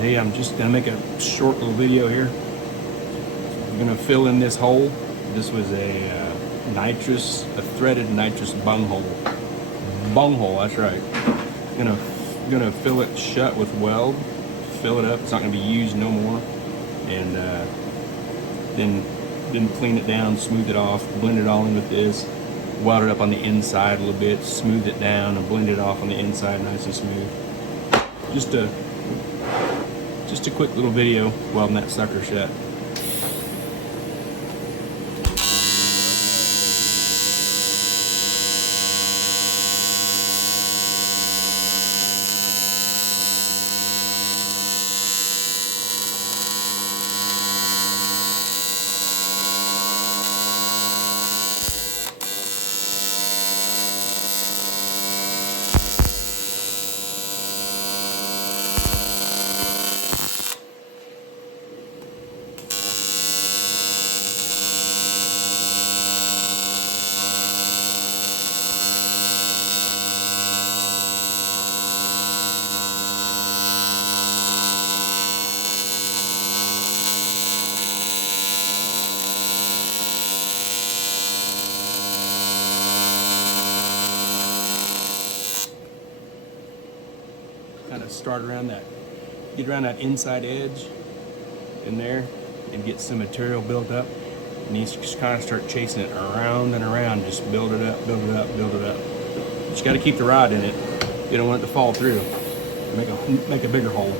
Hey, I'm just gonna make a short little video here. I'm gonna fill in this hole. This was a threaded nitrous bung hole. Bung hole, that's right. Gonna fill it shut with weld. Fill it up. It's not gonna be used no more. And then clean it down, smooth it off, blend it all in with this. Weld it up on the inside a little bit, smooth it down, and blend it off on the inside nice and smooth. Just a quick little video welding that sucker shut. Kind of start around that, get around that inside edge in there and get some material built up. And you just kind of start chasing it around and around, just build it up, build it up, build it up. But you got to keep the rod in it. You don't want it to fall through. Make a bigger hole.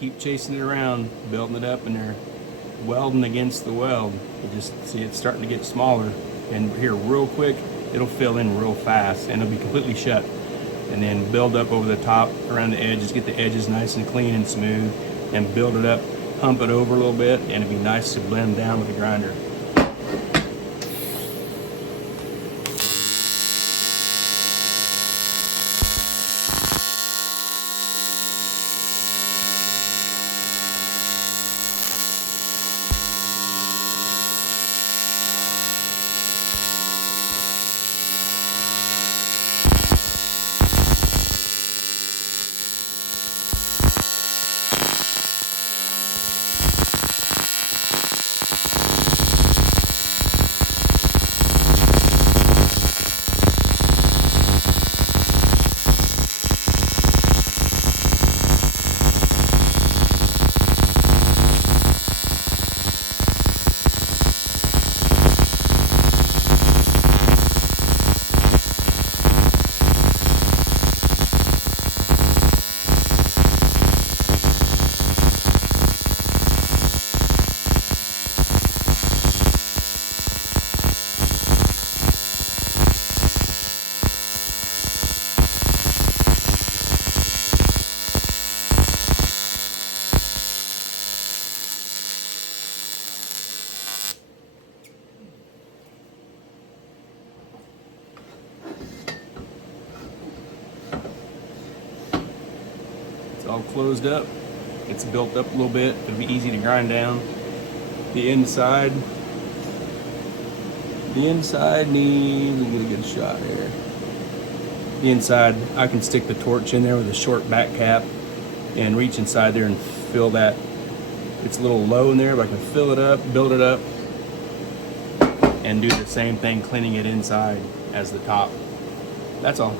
Keep chasing it around, building it up, and they're welding against the weld. You just see it's starting to get smaller, and here real quick it'll fill in real fast and it'll be completely shut. And then build up over the top around the edges, get the edges nice and clean and smooth, and build it up, pump it over a little bit, and it'd be nice to blend down with the grinder. All closed up, it's built up a little bit, it'll be easy to grind down. The inside needs, let me get a good shot here. The inside, I can stick the torch in there with a short back cap and reach inside there and fill that. It's a little low in there, but I can fill it up, build it up, and do the same thing, cleaning it inside as the top. That's all.